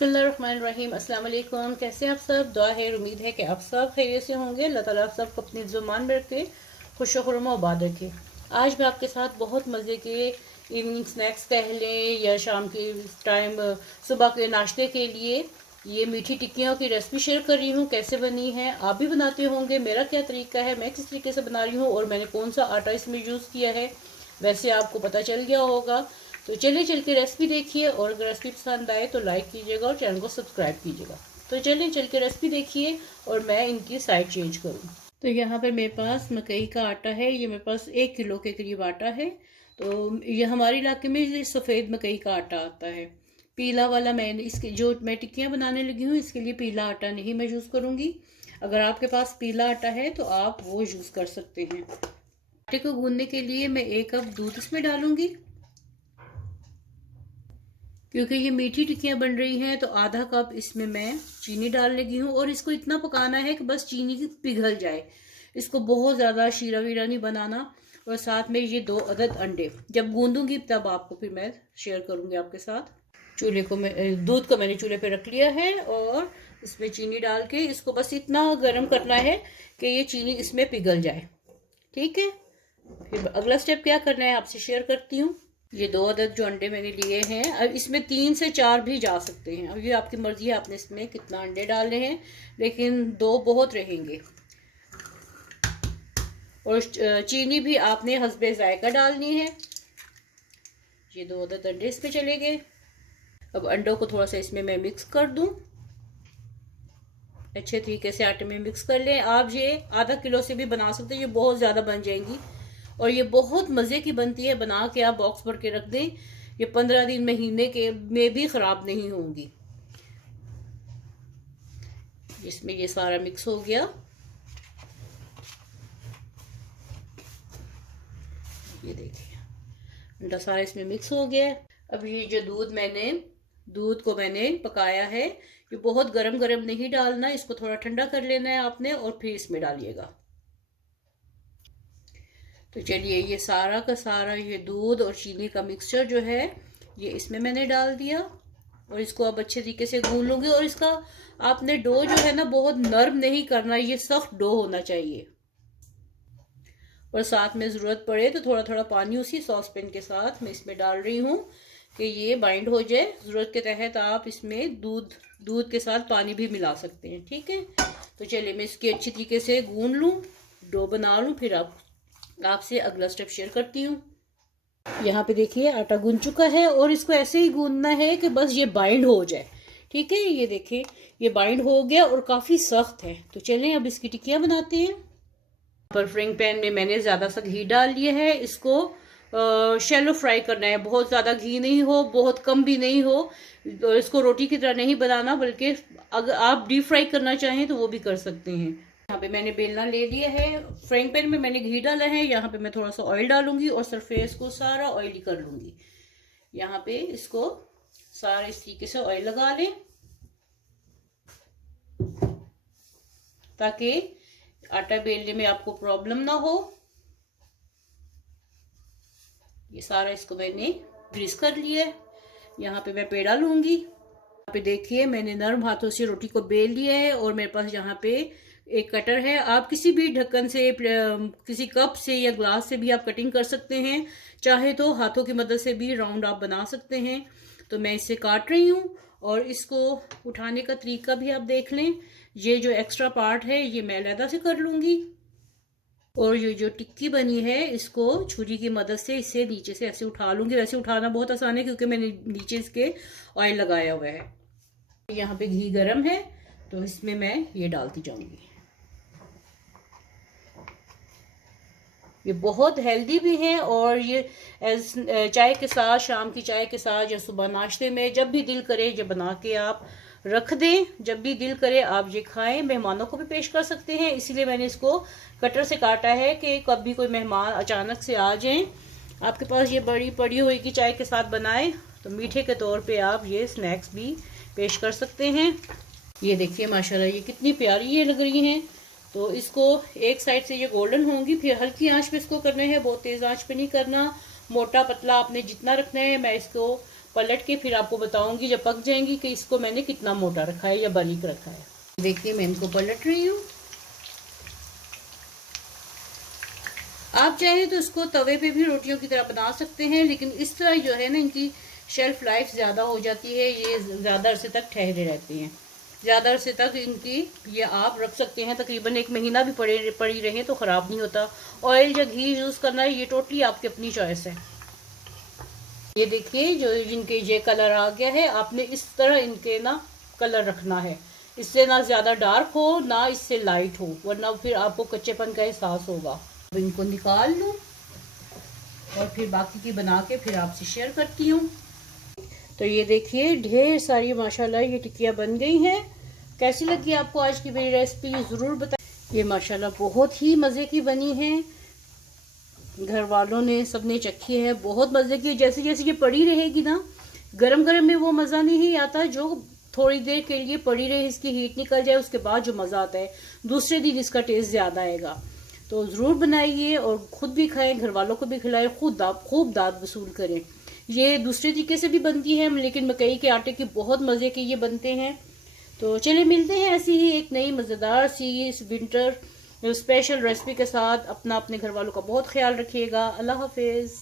बिस्मिल्लाहिर्रहमानिर्रहीम। अस्सलाम वालेकुम। कैसे आप सब? दुआ है, उम्मीद है कि आप सब खैरियत से होंगे। अल्लाह ताला आप सबको अपनी ज़ुबान में रखे, खुश खुरमा आबाद रखे। आज मैं आपके साथ बहुत मज़े के इवनिंग स्नैक्स कह लें या शाम के टाइम सुबह के नाश्ते के लिए ये मीठी टिक्कियों की रेसिपी शेयर कर रही हूँ। कैसे बनी है, आप भी बनाते होंगे। मेरा क्या तरीका है, मैं किस तरीके से बना रही हूँ और मैंने कौन सा आटा इसमें यूज़ किया है, वैसे आपको पता चल गया होगा। तो चलिए चल के रेसिपी देखिए, और अगर रेसिपी पसंद आए तो लाइक कीजिएगा और चैनल को सब्सक्राइब कीजिएगा। तो चलिए चल के रेसिपी देखिए और मैं इनकी साइड चेंज करूँ। तो यहाँ पर मेरे पास मकई का आटा है, ये मेरे पास 1 किलो के करीब आटा है। तो ये हमारे इलाके में ये सफ़ेद मकई का आटा आता है। पीला वाला मैंने इसके जो मैं टिक्कियाँ बनाने लगी हूँ इसके लिए पीला आटा नहीं मैं यूज़ करूँगी। अगर आपके पास पीला आटा है तो आप वो यूज़ कर सकते हैं। आटे को गूंदने के लिए मैं 1 कप दूध इसमें डालूंगी। क्योंकि ये मीठी टिक्कियाँ बन रही हैं तो आधा कप इसमें मैं चीनी डाल लगी हूँ, और इसको इतना पकाना है कि बस चीनी की पिघल जाए। इसको बहुत ज़्यादा शीरा वीरा नहीं बनाना। और साथ में ये 2 अदद अंडे जब गूंदूंगी तब आपको फिर मैं शेयर करूँगी आपके साथ। चूल्हे को मैं दूध को मैंने चूल्हे पे रख लिया है और इसमें चीनी डाल के इसको बस इतना गर्म करना है कि ये चीनी इसमें पिघल जाए। ठीक है, फिर अगला स्टेप क्या करना है आपसे शेयर करती हूँ। ये 2 अदद जो अंडे मैंने लिए हैं, अब इसमें 3 से 4 भी जा सकते हैं। अब ये आपकी मर्जी है आपने इसमें कितना अंडे डालने हैं, लेकिन 2 बहुत रहेंगे। और चीनी भी आपने हस्बे जायका डालनी है। ये 2 अदद अंडे इसमें चले गए। अब अंडों को थोड़ा सा इसमें मैं मिक्स कर दूं। अच्छे तरीके से आटे में मिक्स कर लें। आप ये आधा किलो से भी बना सकते हैं, ये बहुत ज़्यादा बन जाएंगी और ये बहुत मज़े की बनती है। बना के आप बॉक्स भर के रख दें, ये 15 दिन महीने के में भी ख़राब नहीं होंगी। इसमें ये सारा मिक्स हो गया। ये देखिए अंडा सारा इसमें मिक्स हो गया। अब ये जो दूध को मैंने पकाया है, ये बहुत गरम गरम नहीं डालना, इसको थोड़ा ठंडा कर लेना है आपने और फिर इसमें डालिएगा। तो चलिए ये सारा का सारा ये दूध और चीनी का मिक्सचर जो है ये इसमें मैंने डाल दिया और इसको अब अच्छे तरीके से गूंद लूंगी। और इसका आपने डो जो है ना बहुत नरम नहीं करना, ये सख्त डो होना चाहिए। और साथ में ज़रूरत पड़े तो थोड़ा थोड़ा पानी उसी सॉसपैन के साथ मैं इसमें डाल रही हूँ कि ये बाइंड हो जाए। ज़रूरत के तहत आप इसमें दूध के साथ पानी भी मिला सकते हैं। ठीक है, तो चलिए मैं इसकी अच्छी तरीके से गूंद लूँ, डो बना लूँ, फिर आपसे अगला स्टेप शेयर करती हूँ। यहाँ पे देखिए आटा गूंद चुका है और इसको ऐसे ही गूंदना है कि बस ये बाइंड हो जाए। ठीक है, ये देखिए ये बाइंड हो गया और काफ़ी सख्त है। तो चलें अब इसकी टिक्कियाँ बनाते हैं। पर फ्राइंग पैन में मैंने ज़्यादा सा घी डाल लिया है। इसको शैलो फ्राई करना है, बहुत ज़्यादा घी नहीं हो, बहुत कम भी नहीं हो। तो इसको रोटी की तरह नहीं बनाना, बल्कि अगर आप डीप फ्राई करना चाहें तो वो भी कर सकते हैं। यहाँ पे मैंने बेलना ले लिया है। फ्राइंग पैन में मैंने घी डाला है। यहाँ पे मैं थोड़ा सा ऑयल डालूंगी और सरफेस को सारा ऑयली कर लूंगी। यहाँ पे इसको सारा इस तरीके से ऑयल लगा लें ताकि आटा बेलने में आपको प्रॉब्लम ना हो। ये सारा इसको मैंने ग्रीस कर लिया है। यहाँ पे मैं पेड़ा लूंगी। यहाँ पे देखिए मैंने नरम हाथों से रोटी को बेल लिया है और मेरे पास यहाँ पे एक कटर है। आप किसी भी ढक्कन से, किसी कप से या ग्लास से भी आप कटिंग कर सकते हैं। चाहे तो हाथों की मदद से भी राउंड आप बना सकते हैं। तो मैं इससे काट रही हूँ और इसको उठाने का तरीका भी आप देख लें। ये जो एक्स्ट्रा पार्ट है ये मैं अलहदा से कर लूँगी। और ये जो टिक्की बनी है इसको छुरी की मदद से इससे नीचे से ऐसे उठा लूँगी। वैसे उठाना बहुत आसान है क्योंकि मैंने नीचे इसके ऑयल लगाया हुआ है। यहाँ पे घी गरम है तो इसमें मैं ये डालती जाऊँगी। ये बहुत हेल्दी भी हैं और ये चाय के साथ, शाम की चाय के साथ या सुबह नाश्ते में जब भी दिल करे ये बना के आप रख दें। जब भी दिल करे आप ये खाएं। मेहमानों को भी पेश कर सकते हैं, इसीलिए मैंने इसको कटर से काटा है कि कभी कोई मेहमान अचानक से आ जाएं, आपके पास ये बड़ी पड़ी हुई की चाय के साथ बनाएं तो मीठे के तौर पे आप ये स्नैक्स भी पेश कर सकते हैं। ये देखिए माशाल्लाह ये कितनी प्यारी ये लग रही हैं। तो इसको एक साइड से ये गोल्डन होंगी, फिर हल्की आंच पे इसको करना है, बहुत तेज़ आंच पे नहीं करना। मोटा पतला आपने जितना रखना है। मैं इसको पलट के फिर आपको बताऊंगी जब पक जाएंगी कि इसको मैंने कितना मोटा रखा है या बारीक रखा है। देखिए मैं इनको पलट रही हूँ। आप चाहें तो इसको तवे पे भी रोटियों की तरह बना सकते हैं, लेकिन इस तरह जो है ना इनकी शेल्फ लाइफ ज़्यादा हो जाती है, ये ज़्यादा अरसे तक ठहरे रहती हैं। ज़्यादा अरसे तक इनकी ये आप रख सकते हैं, तकरीबन 1 महीना भी पड़ी रहे तो ख़राब नहीं होता। ऑयल या घी यूज़ करना है ये टोटली आपकी अपनी चॉइस है। ये देखिए जो जिनके ये कलर आ गया है, आपने इस तरह इनके ना कलर रखना है, इससे ना ज़्यादा डार्क हो ना इससे लाइट हो, वरना फिर आपको कच्चेपन का एहसास होगा। अब इनको निकाल लूँ और फिर बाकी की बना के फिर आपसे शेयर करती हूँ। तो ये देखिए ढेर सारी माशाल्लाह ये टिक्कियाँ बन गई हैं। कैसी लगी आपको आज की मेरी रेसिपी ज़रूर बताएं। ये माशाल्लाह बहुत ही मज़े की बनी है, घर वालों ने सबने चखी है, बहुत मज़े की। जैसे जैसे ये पड़ी रहेगी ना गरम गरम में वो मज़ा नहीं आता जो थोड़ी देर के लिए पड़ी रहे, इसकी हीट निकल जाए उसके बाद जो मज़ा आता है, दूसरे दिन इसका टेस्ट ज़्यादा आएगा। तो ज़रूर बनाइए और ख़ुद भी खाएं, घर वालों को भी खिलाएं, खूब दाद वसूल करें। ये दूसरे तरीके से भी बनती है, लेकिन मकई के आटे की बहुत मज़े के ये बनते हैं। तो चलिए मिलते हैं ऐसी ही एक नई मज़ेदार सी इस विंटर स्पेशल रेसिपी के साथ। अपने घर वालों का बहुत ख्याल रखिएगा। अल्लाह हाफिज़।